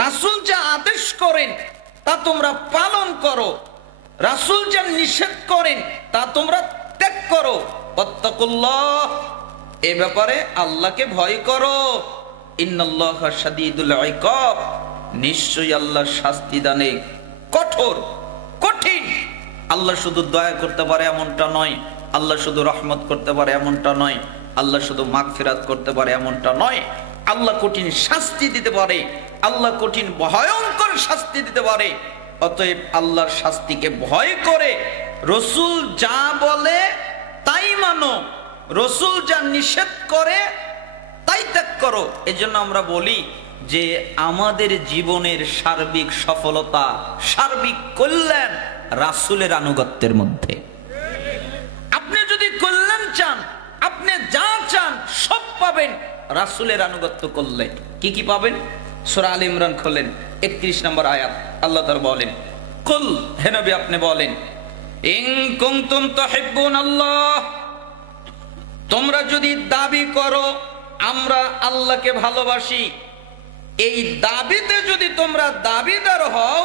রাসূল যা আদেশ করেন তা তোমরা পালন করো, রাসূল যা নিষেধ করেন তা তোমরা ত্যাগ করো। ওয়াত্তাকুল্লাহ, এ ব্যাপারে আল্লাহকে ভয় করো। ইন্নাল্লাহা শাদীদুল ইকাব, নিশ্চয়ই আল্লাহ শাস্তি দানে কঠোর, কঠিন। আল্লাহ শুধু দয়া করতে পারে এমনটা নয়, আল্লাহ শুধু রহমত করতে পারে এমনটা নয়, আল্লাহ শুধু মাগফিরাত করতে পারে এমনটা নয়। আল্লাহ কঠিন শাস্তি দিতে পারে, আল্লাহ কঠিন ভয়ঙ্কর শাস্তি দিতে পারে। অতএব আল্লাহর শাস্তিকে ভয় করে রসুল যা বলে তাই মানো, রসুল যা নিষেধ করে তাই ত্যাগ করো। এজন্য আমরা বলি যে আমাদের জীবনের সার্বিক সফলতা, সার্বিক কল্যাণ রাসূলের আনুগত্যের মধ্যে। আপনি যদি কল্যাণ চান, আপনি যা চান সব পাবেন রাসূলের আনুগত্য করলে। কি কি পাবেন? সূরা আলে ইমরান খোলেন, 31 নম্বর আয়াত। আল্লাহ তাআলা বলেন, কুল, হে নবী আপনি বলেন, ইন কুনতুম তুহিব্বুনাল্লাহ, তোমরা যদি দাবি করো আমরা আল্লাহকে ভালোবাসি, এই দাবিতে যদি তোমরা দাবিদার হও,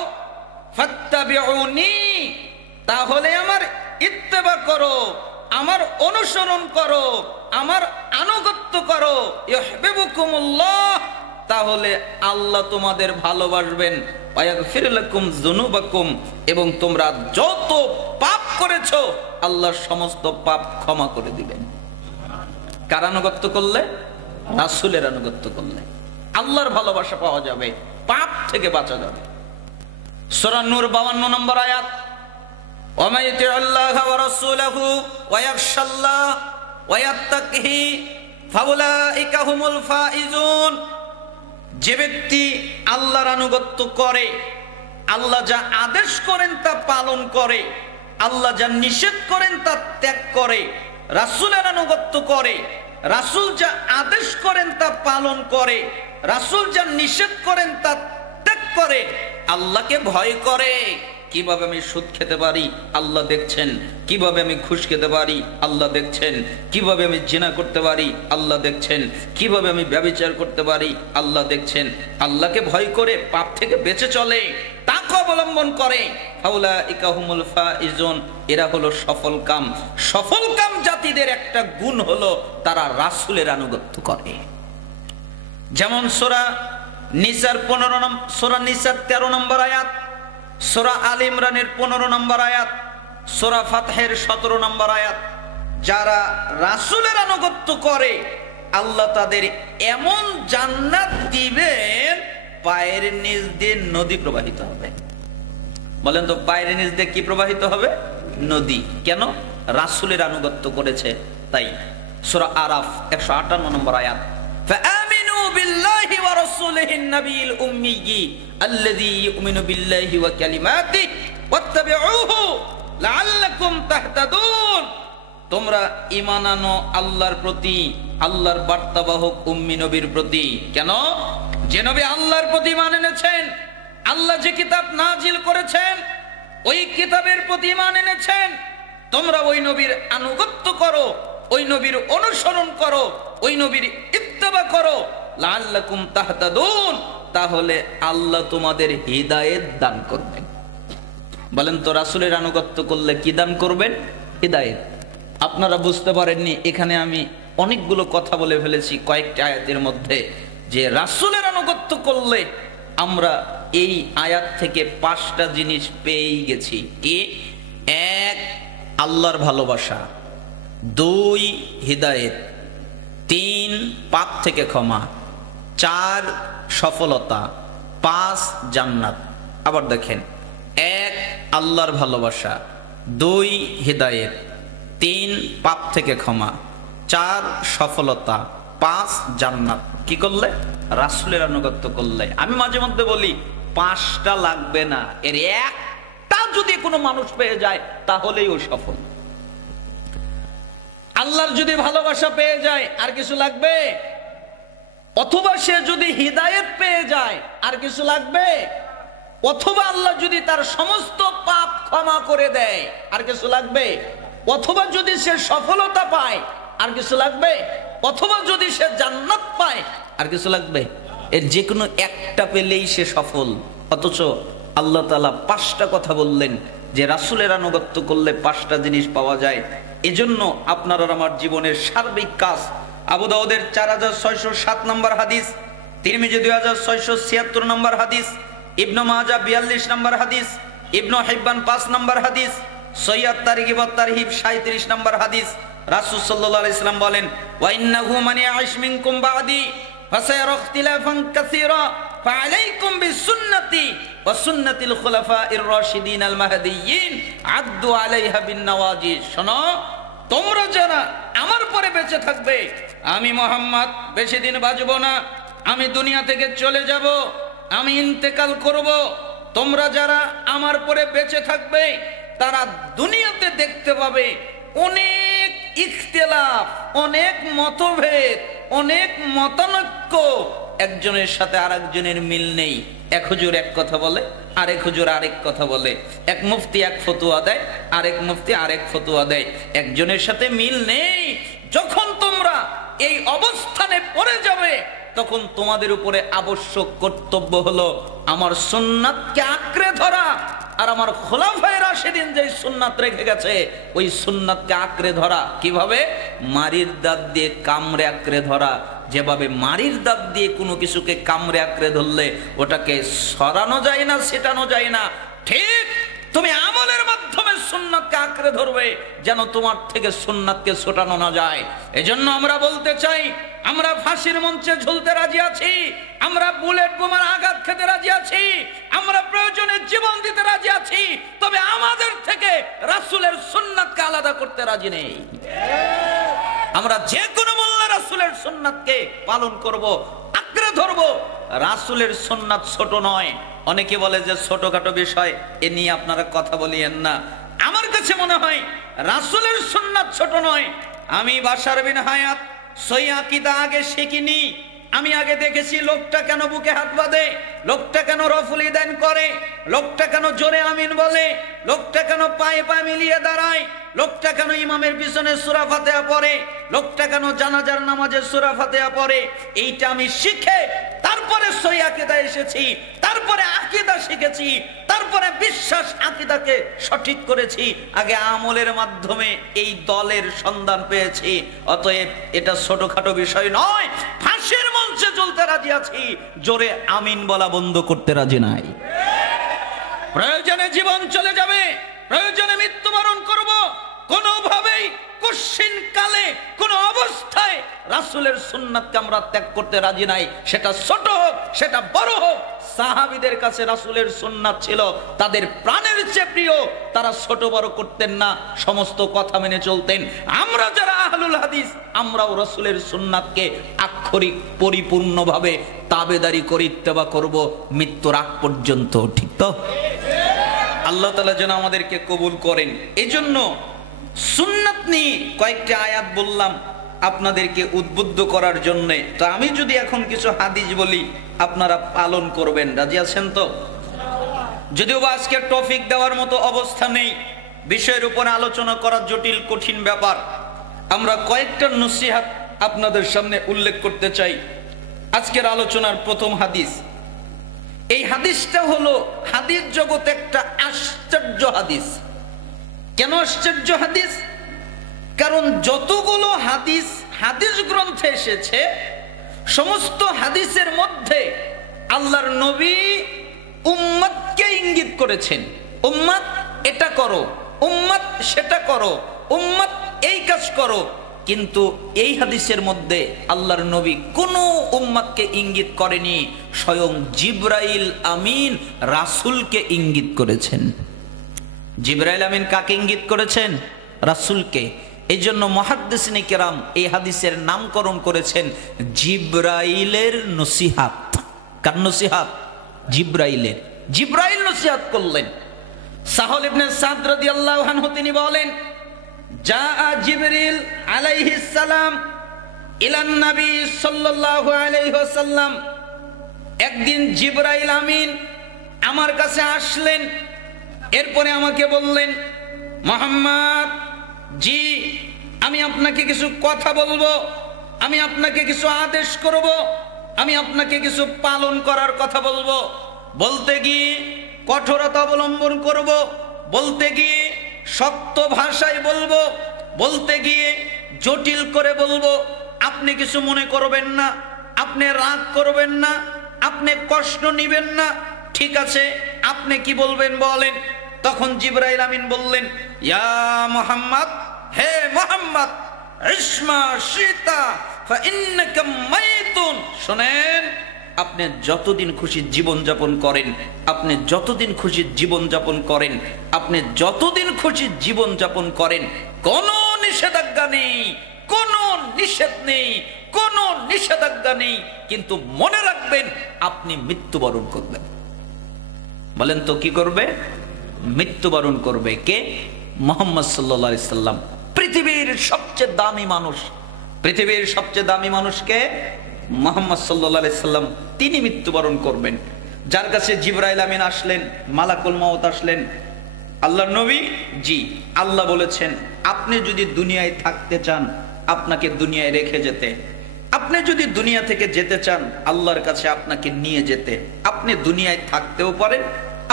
ফাত্তাবিউনি, তাহলে আমার ইত্তেবা করো, আমার অনুসরণ করো, আমার আনুগত্য করো। ইউহিব্বুকুমুল্লাহ, তাহলে আল্লাহ তোমাদের ভালোবাসবেন। ওয়ায়াগফির লাকুম যুনুবাকুম, এবং তোমরা যত পাপ করেছো আল্লাহর সমস্ত পাপ ক্ষমা করে দিবেন। কার আনুগত্য করলে? রাসূলের আনুগত্য করলে আল্লাহর ভালোবাসা পাওয়া যাবে, পাপ থেকে বাঁচা যাবে। সূরা নূর 52 নম্বর আয়াত, ওয়া মা ইউতিউল্লাহা ওয়া রাসূলাহু ওয়া ইয়াখশাল্লাহ ওয়া ইয়াত্তাকিহি ফাউলাইকা হুমুল ফাইজুন। যে ব্যক্তি আল্লাহর আনুগত্য করে, আল্লাহ যা আদেশ করেন তা পালন করে, আল্লাহ যা নিষেধ করেন তা ত্যাগ করে, রাসূলের আনুগত্য করে, রাসূল যা আদেশ করেন তা পালন করে, রাসূল যা নিষেধ করেন তা ত্যাগ করে, আল্লাহকে ভয় করে। কিভাবে আমি সুদ খেতে পারি আল্লাহ দেখছেন, কিভাবে আমি ঘুষ খেতে পারি আল্লাহ দেখছেন, কিভাবে আমি জিনা করতে পারি আল্লাহ দেখছেন, কিভাবে আমি ব্যভিচার করতে পারি আল্লাহ দেখছেন। আল্লাহকে ভয় করে পাপ থেকে বেঁচে চলে, তাকওয়া অবলম্বন করে, ফাউলাইকা হুমুল ফাইজুন, এরা হলো সফলকাম। সফলকাম জাতিদের একটা গুণ হলো তারা রাসূলের আনুগত্য করে। যেমন সূরা নিসার 15 নম্বর, সূরা নিসার 13 নম্বর আয়াত, সূরা আলে ইমরানের 15 নম্বর আয়াত, সূরা ফাতহের 17 নম্বর আয়াত। যারা রাসূলের আনুগত্য করে আল্লাহ তাদের এমন জান্নাত দিবেন, পায়ের নিচ দিয়ে নদী প্রবাহিত হবে। বলেন তো, পায়ের নিচ দিয়ে কি প্রবাহিত হবে? নদী। কেন? রাসূলের আনুগত্য করেছে তাই। সূরা আরাফ 158 নম্বর আয়াত, ফাআমিনু বিল্লাহি ওয়া রাসূলিহিন নাবিয়িল উম্মিয়্যি আল্লাযী ইউমিনু বিল্লাহি ওয়া কালিমাতিহি ওয়াত্তাবিউহু লাআল্লাকুম তাহতাদুন। তোমরা ঈমান আনো আল্লাহর প্রতি, আল্লাহর বার্তাবাহক উম্মি নবীর প্রতি। কেন? যে নবী আল্লাহর প্রতি ঈমান এনেছেন, আল্লাহ যে কিতাব নাজিল করেছেন ওই কিতাবের প্রতি ঈমান এনেছেন, তোমরা ওই নবীর আনুগত্য করো, ওই নবীর অনুসরণ করো, ওই নবীর ইত্তেবা করো, লাআল্লাকুম তাহতাদুন, তাহলে আল্লাহ তোমাদের হিদায়াত দান করবেন। বলেন তো, রাসূলের আনুগত্য করলে কি দান করবেন? হিদায়াত। আপনারা বুঝতে পারেননি, এখানে আমি অনেকগুলো কথা বলে ফেলেছি কয়েকটি আয়াতের মধ্যে, যে রাসূলের আনুগত্য করলে আমরা এই আয়াত থেকে 5টা জিনিস পেয়েই গেছি। কি? 1, আল্লাহর ভালোবাসা, 2, হিদায়াত, 3, পাপ থেকে ক্ষমা, 4, সফলতা, 5, জান্নাত। আবার দেখেন, 1, আল্লাহর ভালোবাসা, 2, হিদায়াত, 3, পাপ থেকে ক্ষমা, 4, সফলতা, 5, জান্নাত। কি করলে? রাসূলের আনুগত্য করলে। আমি মাঝে মধ্যে বলি 5টা লাগবে না, এর একটা যদি কোনো মানুষ পেয়ে যায় তাহলেই ও সফল। আল্লাহর যদি ভালোবাসা পেয়ে যায় আর কিছু লাগবে? অথবা সে যদি হিদায়াত পেয়ে যায় আর কিছু লাগবে? অথবা আল্লাহ যদি তার সমস্ত পাপ ক্ষমা করে দেয় আর কিছু লাগবে? অথবা যদি সে সফলতা পায় আর কিছু লাগবে? অথবা যদি সে জান্নাত পায় আর কিছু লাগবে? এর যে কোনো একটা পেলেই সে সফল। অথচ আল্লাহ তাআলা 5টা কথা বললেন যে রাসূলের আনুগত্য করলে 5টা জিনিস পাওয়া যায়। এজন্য আপনার আর আমার জীবনের সার্বিক কাজ, আবু দাউদের 4607 নম্বর হাদিস, তিরমিজি 2676 নম্বর হাদিস, ইবনে মাজাহ 42 নম্বর হাদিস, ইবনে হিব্বান 5 নম্বর হাদিস, সহিহ তারগিব ওয়াত তারহিব 37 নম্বর হাদিস। রাসূল সাল্লাল্লাহু আলাইহি সাল্লাম বলেন, ওয়া ইন্নাহু মান ইয়াইশ মিনকুম বা'দি ফাসায়ারা ইখতিলাফান কাসীরা ফাআলাইকুম বিসুন্নতি ওয়া সুন্নাতিল খুলাফাইর রাশিদিন আল মাহদিয়্যিন আদ্দু আলাইহা বিন নওয়াজিজ। শোনো, তোমরা যারা আমার পরে বেঁচে থাকবে, আমি মুহাম্মদ বেশি দিন বাঁচব না, আমি দুনিয়া থেকে চলে যাব, আমি ইন্তেকাল করব। তোমরা যারা আমার পরে বেঁচে থাকবে তারা দুনিয়াতে দেখতে পাবে অনেক ইখতিলাফ, অনেক মতভেদ, অনেক মতানৈক্য, একজনের সাথে আরেকজনের মিল নেই। এক হুজুর এক কথা বলে, আরেক হুজুর আরেক কথা বলে, এক মুফতি এক ফতোয়া দেয়, আরেক মুফতি আরেক ফতোয়া দেয়, একজনের সাথে মিল নেই। যখন তোমরা এই অবস্থানে পড়ে যাবে তখন তোমাদের উপরে আবশ্যক কর্তব্য হলো আমার সুন্নাতকে আঁকড়ে ধরা, আর আমার খোলাফায়ে রাশিদিন যে সুন্নাত রেখে গেছে ওই সুন্নাতকে আঁকড়ে ধরা। কিভাবে? মারির দাঁত দিয়ে কামড়ে আঁকড়ে ধরা। যেভাবে মারির দাঁত দিয়ে কোনো কিছুকে কামড়ে আঁকড়ে ধরলে ওটাকে সরানো যায় না, ছেটানো যায় না, ঠিক তুমি আমলের মাধ্যমে সুন্নাতকে আঁকড়ে ধরবে যেন তোমার থেকে সুন্নাতকে ছোটানো না যায়। এজন্য আমরা বলতে চাই, আমরা ফাঁসির মঞ্চে ঝুলতে রাজি আছি, আমরা বুলেট বোমার আঘাত খেতে রাজি আছি, আমরা প্রয়োজনে জীবন দিতে রাজি আছি, তবে আমাদের থেকে রাসূলের সুন্নাতকে আলাদা করতে রাজি নেই। আমরা যে কোনো মূল্যে রাসূলের সুন্নাতকে পালন করব, আঁকড়ে ধরব। রাসূলের সুন্নাত ছোট নয়। অনেকে বলে যে ছোটখাটো বিষয়, এ নিয়ে আপনারা কথা বলিয়েন না। আমার কাছে মনে হয় রাসূলের সুন্নাত ছোট নয়। আমি বাশার বিন হায়াত সহিহ আকীদা আগে শিখিনি। আমি আগে দেখেছি লোকটা কেন বুকে হাত বাঁধে, লোকটা কেন রফুল ইদান করে, লোকটা কেন জোরে আমিন বলে, লোকটা কেন পায়ে পা মিলিয়ে দাঁড়ায়, লোকটা কেন ইমামের পিছনে সূরা ফাতিহা পড়ে, লোকটা কেন জানাজার নামাজে সূরা ফাতিহা পড়ে। এইটা আমি শিখে তারপরে সহিহ আকীদা এসেছি, তারপরে আকীদা শিখেছি, তারপরে বিশ্বাস আকীদাকে সঠিক করেছি। আগে আমলের মাধ্যমে এই দলের সন্ধান পেয়েছি। অতএব এটা ছোটখাটো বিষয় নয়। ফাঁসির মঞ্চে চলতে রাজি আছি, জোরে আমিন বলা বন্ধ করতে রাজি নাই। প্রয়োজনে জীবন চলে যাবে, প্রয়োজনে মৃত্যুবরণ করব, কোনোভাবেই কশিন কালে কোন অবস্থায় রাসূলের সুন্নাতকে আমরা ত্যাগ করতে রাজি নাই। সেটা ছোট হোক, সেটা বড় হোক। সাহাবীদের কাছে রাসূলের সুন্নাত ছিল তাদের প্রাণের চেয়ে প্রিয়। তারা ছোট বড় করতেন না, সমস্ত কথা মেনে চলতেন। আমরা যারা আহলুল হাদিস, আমরাও রাসূলের সুন্নাতকে আক্ষরিক পরিপূর্ণভাবে তাবেদারি করে ইত্তেবা করব মৃত্যুর আগ পর্যন্ত। ঠিক তো? আল্লাহ তাআলা যেন আমাদেরকে কবুল করেন। এজন্য সুন্নাত নিয়ে কয়েকটা আয়াত বললাম আপনাদেরকে উদ্বুদ্ধ করার জন্য। তো আমি যদি এখন কিছু হাদিস বলি আপনারা পালন করবেন, রাজি আছেন তো? যদিও বা আজকে টপিক দেওয়ার মতো অবস্থা নেই, বিষয়ের উপর আলোচনা করা জটিল কঠিন ব্যাপার। আমরা কয়েকটা নসিহত আপনাদের সামনে উল্লেখ করতে চাই। আজকের আলোচনার প্রথম হাদিস, এই হাদিসটা হলো হাদিস জগতে একটা আশ্চর্য হাদিস। কেন আশ্চর্য হাদিস? কারণ যতগুলো হাদিস হাদিস গ্রন্থে এসেছে সমস্ত হাদিসের মধ্যে আল্লাহর নবী উম্মতকে ইঙ্গিত করেছেন, উম্মত এটা করো, উম্মত সেটা করো, উম্মত এই কাজ করো। কিন্তু এই হাদিসের মধ্যে আল্লাহর নবী কোনো উম্মতকে ইঙ্গিত করেনি, স্বয়ং জিবরাইল আমিন রাসূলকে ইঙ্গিত করেছেন। জিবরাইল আমিন কাকে ইঙ্গিত করেছেন? রাসূলকে। এই জন্য মুহাদ্দিসিনে কেরাম এই হাদিসের নামকরণ করেছেন জিবরাইলের নসিহাত। কার নসিহাত? জিবরাইলের। জিবরাইল নসিহাত করলেন। সাহল ইবনে সাদ রাদিয়াল্লাহু আনহু তিনি বলেন, জাআ জিবরিল আলাইহিস সালাম ইলান নবী সাল্লাল্লাহু আলাইহি ওয়াসাল্লাম। একদিন জিবরাইল আমিন আমার কাছে আসলেন, এরপরে আমাকে বললেন, মুহাম্মদ জি আমি আপনাকে কিছু কথা বলবো, আমি আপনাকে কিছু আদেশ করব। আমি আপনাকে কিছু পালন করার কথা বলবো। বলতে গিয়ে কঠোরতা অবলম্বন করব, বলতে গিয়ে শক্ত ভাষায় বলবো, বলতে গিয়ে জটিল করে বলবো। আপনি কিছু মনে করবেন না, আপনি রাগ করবেন না, আপনি কষ্ট নিবেন না। ঠিক আছে, আপনি কি বলবেন বলেন। তখন জিবরাইল আমিন বললেন, ইয়া মুহাম্মদ, হে মুহাম্মদ, ইসমা শিতা ফাইন্নাকা মাইতুন। শুনেন, আপনি যতদিন খুশি জীবন যাপন করেন, আপনি যতদিন খুশি জীবন যাপন করেন, আপনি যতদিন খুশি জীবন যাপন করেন, কোনো নিষেধাজ্ঞা নেই, কোনো নিষেধ নেই, কোনো নিষেধাজ্ঞা নেই। কিন্তু মনে রাখবেন, আপনি মৃত্যুবরণ করবেন। বলেন তো কি করবে? মৃত্যুবরণ করবে। কে? মুহাম্মদ সাল্লাল্লাহু আলাইহি সাল্লাম, পৃথিবীর সবচেয়ে দামি মানুষ। পৃথিবীর সবচেয়ে দামি মানুষকে মুহাম্মদ সাল্লাল্লাহু আলাইহি সাল্লাম, তিনি মৃত্যুবরণ করবেন। যার কাছে জিবরাইল আমিন আসলেন, মালাকুল মউত আসলেন। আল্লাহর নবী, জি, আল্লাহ বলেছেন আপনি যদি দুনিয়ায় থাকতে চান, আপনাকে দুনিয়ায় রেখে যেতে। আপনি যদি দুনিয়া থেকে যেতে চান, আল্লাহর কাছে আপনাকে নিয়ে যেতে। আপনি দুনিয়ায় থাকতেও পারেন,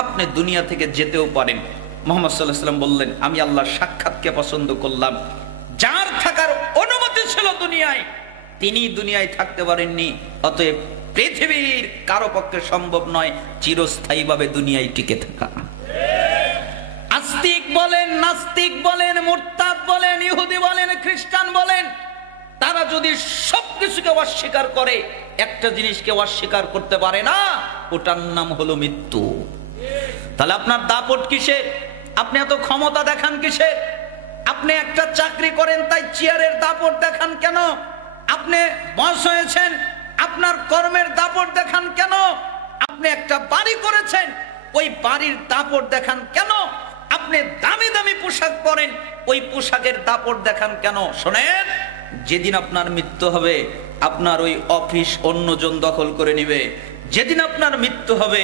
আপনি দুনিয়া থেকে যেতেও পারেন। মুহাম্মদ সাল্লাল্লাহু আলাইহি সাল্লাম বললেন, আমি আল্লাহর সাক্ষাৎকে পছন্দ করলাম। যার থাকার অনুমতি ছিল দুনিয়ায়, তিনি দুনিয়ায় থাকতে পারেননি। অতএব পৃথিবীর কারো পক্ষে সম্ভব নয় চিরস্থায়ীভাবে দুনিয়ায় টিকে থাকা। আস্তিক বলেন, নাস্তিক বলেন, মুরতাদ বলেন, ইহুদি বলেন, খ্রিস্টান বলেন, তারা যদি সবকিছুকে অস্বীকার করে, একটা জিনিসকে অস্বীকার করতে পারে না, ওটার নাম হলো মৃত্যু। তাহলে আপনার দাপট কিসের? আপনি এত ক্ষমতা দেখান কিসের? আপনি একটা চাকরি করেন তাই চেয়ারের দাপট দেখান কেন? আপনি বস হয়েছেন, আপনার কর্মের দাপট দেখান কেন? আপনি একটা বাড়ি করেছেন, ওই বাড়ির দাপট দেখান কেন? আপনি দামি দামি পোশাক পরেন, ওই পোশাকের দাপট দেখান কেন? শোনেন, যেদিন আপনার মৃত্যু হবে, আপনার ওই অফিস অন্যজন দখল করে নিবে। যেদিন আপনার মৃত্যু হবে,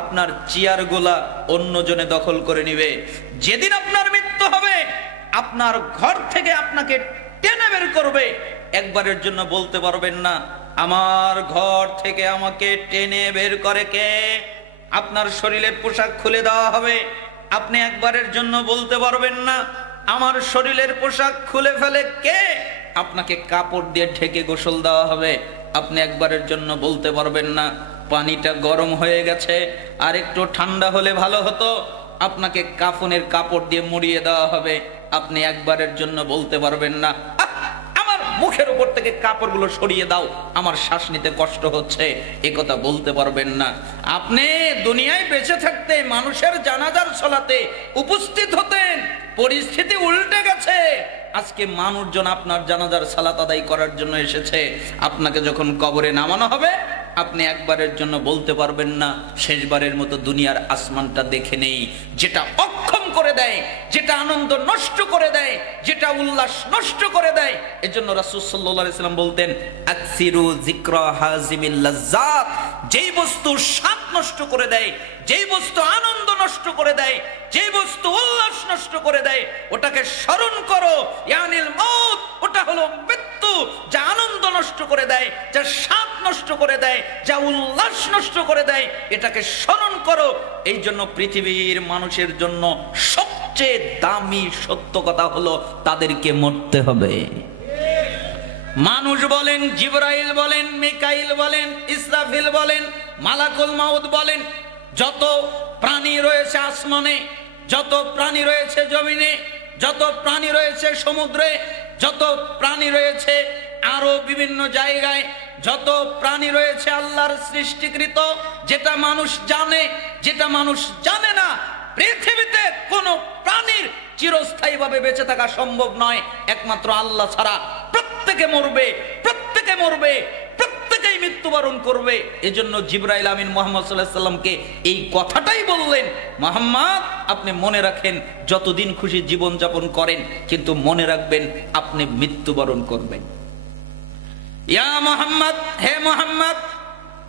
আপনার চেয়ারগুলা অন্যজনে দখল করে নিবে। যেদিন আপনার মৃত্যু হবে, আপনার ঘর থেকে আপনাকে টেনে বের করবে। একবারের জন্য বলতে পারবেন না, আমার ঘর থেকে আমাকে টেনে বের করে কে? আপনার শরীরের পোশাক খুলে দেওয়া হবে। আপনি একবারের জন্য বলতে পারবেন না, আমার শরীরের পোশাক খুলে ফেলে কে? আপনাকে কাপড় দিয়ে ঢেকে গোসল দেওয়া হবে। আপনি একবারের জন্য বলতে পারবেন না, পানিটা গরম হয়ে গেছে, আর একটু ঠান্ডা হলে ভালো হতো। আপনাকে কাফনের কাপড় দিয়ে মুড়িয়ে দেওয়া হবে। আপনি একবারের জন্য বলতে পারবেন না, আমার মুখের উপর থেকে কাপড়গুলো সরিয়ে দাও, আমার শ্বাস নিতে কষ্ট হচ্ছে, এ কথা বলতে পারবেন না। আপনি দুনিয়ায় বেঁচে থাকতে মানুষের জানাজার সালাতে উপস্থিত হতেন, পরিস্থিতি উল্টে গেছে। আজকে মানুষজন আপনার জানাজার সালাত আদায় করার জন্য এসেছে। আপনাকে যখন কবরে নামানো হবে, আপনি একবারের জন্য বলতে পারবেন না, শেষবারের মতো দুনিয়ার আসমানটা দেখে নেই। যেটা অক্ষম করে দেয়, যেটা আনন্দ নষ্ট করে দেয়, যেটা উল্লাস নষ্ট করে দেয়। এজন্য রাসূল সাল্লাল্লাহু আলাইহি ওয়াসাল্লাম বলতেন, আকসিরু যিকরা হাজিমিল লাজ্জাত। যেই বস্তু স্বাদ নষ্ট করে দেয়, যেই বস্তু আনন্দ নষ্ট করে দেয়, যেই বস্তু উল্লাস নষ্ট করে দেয়, ওটাকে স্মরণ করো। ইয়ানিল মউত, ওটা হলো মৃত্যু। যা আনন্দ নষ্ট করে দেয়, যা স্বাদ নষ্ট করে দেয়, যা উল্লাস নষ্ট করে দেয়, এটাকে স্মরণ করো। এই জন্য পৃথিবীর মানুষের জন্য সবচেয়ে দামি সত্য কথা হলো তাদেরকে মরতে হবে। মানুষ বলেন, জিবরাইল বলেন, মিকাইল বলেন, ইসরাফিল বলেন, মালাকুল মউত বলেন, যত প্রাণী রয়েছে আসমানে, যত প্রাণী রয়েছে জমিনে, যত প্রাণী রয়েছে সমুদ্রে, যত প্রাণী রয়েছে আরো বিভিন্ন জায়গায়, যত প্রাণী রয়েছে আল্লাহর সৃষ্টিকৃত, যেটা মানুষ জানে, যেটা মানুষ জানে না, পৃথিবীতে কোনো প্রাণীর চিরস্থায়ীভাবে বেঁচে থাকা সম্ভব নয় একমাত্র আল্লাহ ছাড়া। প্রত্যেকে মরবে, প্রত্যেকে মরবে, প্রত্যেকেই মৃত্যুবরণ করবে। এজন্য জিবরাইল আমিন মুহাম্মদ সাল্লাল্লাহু আলাইহি ওয়াসাল্লামকে এই কথাটাই বললেন, মুহাম্মদ আপনি মনে রাখেন, যতদিন খুশি জীবন যাপন করেন, কিন্তু মনে রাখবেন আপনি মৃত্যুবরণ করবেন। ইয়া মুহাম্মদ, হে মুহাম্মদ,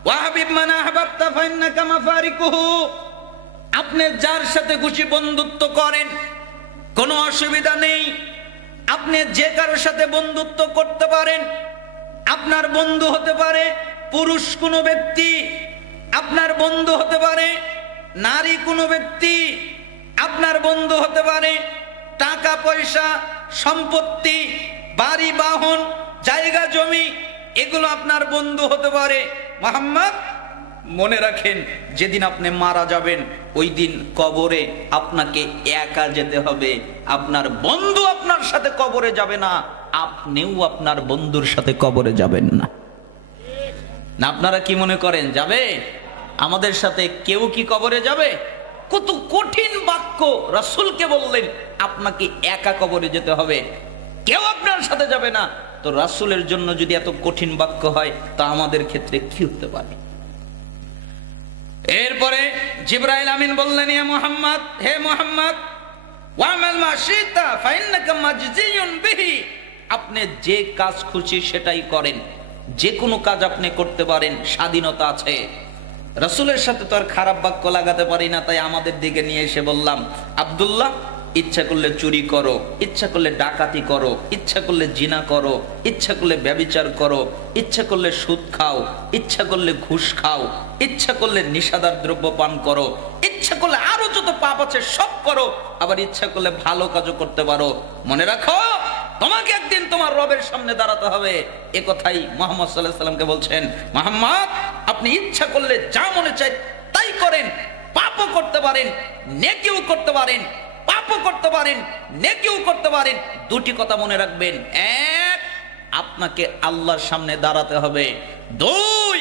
ওয়াহাবিব মান আহবাবতা ফাইন্নাকা মাফারিকুহু। আপনি যার সাথে খুশি বন্ধুত্ব করেন, কোনো অসুবিধা নেই। আপনি যে কারোর সাথে বন্ধুত্ব করতে পারেন, আপনার বন্ধু হতে পারে, পুরুষ কোনো ব্যক্তি আপনার বন্ধু হতে পারে, নারী কোনো ব্যক্তি আপনার বন্ধু হতে পারে, টাকা পয়সা, সম্পত্তি, বাড়ি বাহন, জায়গা জমি, এগুলো আপনার বন্ধু হতে পারে। মুহাম্মদ মনে রাখেন, যেদিন আপনি মারা যাবেন ওই দিন কবরে আপনাকে একা যেতে হবে। আপনার বন্ধু আপনার সাথে কবরে যাবে না, আপনিও আপনার বন্ধুর সাথে কবরে যাবেন না। না আপনারা কি মনে করেন যাবে? আমাদের সাথে কেউ কি কবরে যাবে? কত কঠিন বাক্য রাসূলকে বললেন, আপনাকে একা কবরে যেতে হবে, কেউ আপনার সাথে যাবে না। তো রাসূলের জন্য যদি এত কঠিন বাক্য হয়, তা আমাদের ক্ষেত্রে কি হতে পারে? এরপরে জিবরাইল আমিন বললেন, ইয়া মুহাম্মদ, হে মুহাম্মদ, ওয়ামাল মা শিতা ফাইন্নাকা মাজজিয়ুন বিহি, আপনি যে কাজ খুশি সেটাই করেন, যে কোনো কাজ আপনি করতে পারেন, স্বাধীনতা আছে। রাসূলের সাথে তো আর খারাপ বাক্য লাগাতে পারি না, তাই আমাদের দিকে নিয়ে এসে বললাম, আব্দুল্লাহ, ইচ্ছা করলে চুরি করো, ইচ্ছা করলে ডাকাতি করো, ইচ্ছা করলে জিনা করো, ইচ্ছা করলে ব্যভিচার করো, ইচ্ছা করলে সুদ খাও, ইচ্ছা করলে ঘুষ খাও, ইচ্ছা করলে নিশাদার দ্রব্য পান করো, ইচ্ছা করলে আরো যত পাপ আছে সব করো, আবার ইচ্ছা করলে ভালো কাজও করতে পারো। মনে রাখো, তোমাকে একদিন তোমার রবের সামনে দাঁড়াতে হবে। এ কথাই মুহাম্মদ সাল্লাল্লাহু আলাইহি ওয়াসাল্লামকে বলছেন, মুহাম্মদ, আপনি ইচ্ছা করলে যা মনে চায় তাই করেন, পাপও করতে পারেন, নেকিও করতে পারেন, পাপও করতে পারেন, নেকিও করতে পারেন। দুটি কথা মনে রাখবেন, এক, আপনাকে আল্লাহর সামনে দাঁড়াতে হবে, দুই,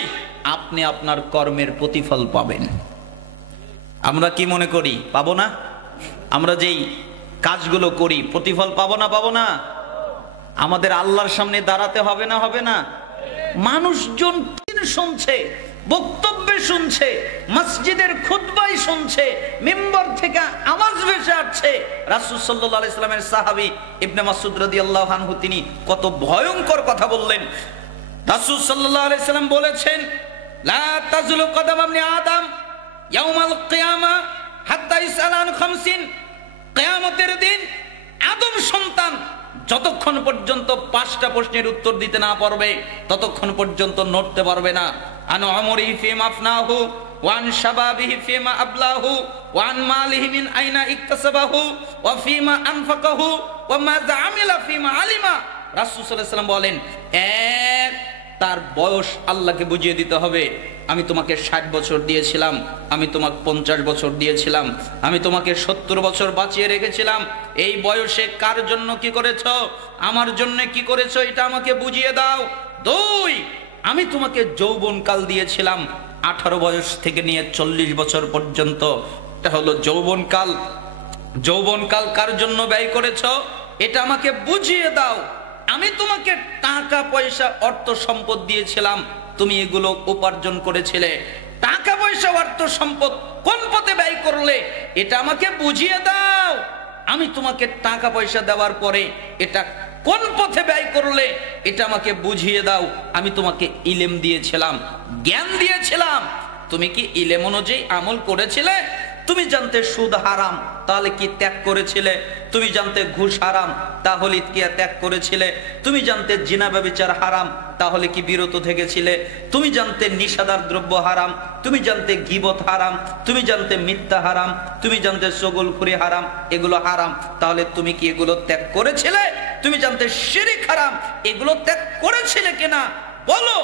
আপনি আপনার কর্মের প্রতিফল পাবেন। আমরা কি মনে করি পাবো না? আমরা যেই কাজগুলো করি প্রতিফল পাবো না? পাবো না? আমাদের আল্লাহর সামনে দাঁড়াতে হবে না? হবে না? মানুষজন শুনছে, বক্তব্যে শুনছে, মসজিদের খুতবায় শুনছে, মিম্বর থেকে আওয়াজ ভেসে আসছে। রাসূল সাল্লাল্লাহু আলাইহি সাল্লামের সাহাবী ইবনে মাসউদ রাদিয়াল্লাহু আনহু তিনি কত ভয়ঙ্কর কথা বললেন। রাসূল সাল্লাল্লাহু আলাইহি সাল্লাম বলেছেন, লা তাজুলু কদাম ইবনে আদম ইয়াউমাল কিয়ামা হাত্তা ইসআল আন খামসিন, কিয়ামতের দিন আদম সন্তান যতক্ষণ পর্যন্ত 5টা প্রশ্নের উত্তর দিতে না পারবে ততক্ষণ পর্যন্ত নড়তে পারবে না। আন আমরিহি ফিমা আফনাহু ওয়া আন শাবাবিহি ফিমা আবলাহু ওয়া আন মালিহি মিন আইনা ইকতাসাবাহু ওয়া ফিমা আনফাকাহু ওয়া মাযা আমিলা ফিমা আলিমা। রাসূল সাল্লাল্লাহু আলাইহি সাল্লাম বলেন, এক, তার বয়স আল্লাহকে বুঝিয়ে দিতে হবে। আমি তোমাকে 60 বছর দিয়েছিলাম, আমি তোমাকে 50 বছর দিয়েছিলাম, আমি তোমাকে 70 বছর বাঁচিয়ে রেখেছিলাম। এই বয়সে কার জন্য কি করেছো? আমার জন্য কি করেছো? এটা আমাকে বুঝিয়ে দাও। দুই, আমি তোমাকে যৌবনকাল দিয়েছিলাম, 18 বয়স থেকে নিয়ে 40 বছর পর্যন্ত, এটা হলো যৌবনকাল। যৌবনকাল কার জন্য ব্যয় করেছো? এটা আমাকে বুঝিয়ে দাও। আমি তোমাকে টাকা পয়সা অর্থ সম্পদ দিয়েছিলাম, তুমি এগুলো উপার্জন করেছিলে। টাকা পয়সা অর্থ সম্পদ কোন পথে ব্যয় করলে এটা আমাকে বুঝিয়ে দাও। আমি তোমাকে টাকা পয়সা দেওয়ার পরে এটা কোন পথে ব্যয় করলে এটা আমাকে বুঝিয়ে দাও। আমি তোমাকে ইলম দিয়েছিলাম, জ্ঞান দিয়েছিলাম, তুমি কি ইলম অনুযায়ী আমল করেছিলে? তুমি জানতে সুদ হারাম, তাহলে কি ত্যাগ করেছিলে? তুমি জানতে ঘুষ হারাম, তাহলে কি ত্যাগ করেছিলে? তুমি জানতে জিনা ব্যভিচার হারাম, তাহলে কি বিরত থেকেছিলে? তুমি জানতে নিশাদার দ্রব্য হারাম, তুমি জানতে গীবত হারাম, তুমি জানতে মিথ্যা হারাম, তুমি জানতে চগলখুরি হারাম, এগুলো হারাম, তাহলে তুমি কি এগুলো ত্যাগ করেছিলে? তুমি জানতে শিরক হারাম, এগুলো ত্যাগ করেছিলে কিনা? বলো,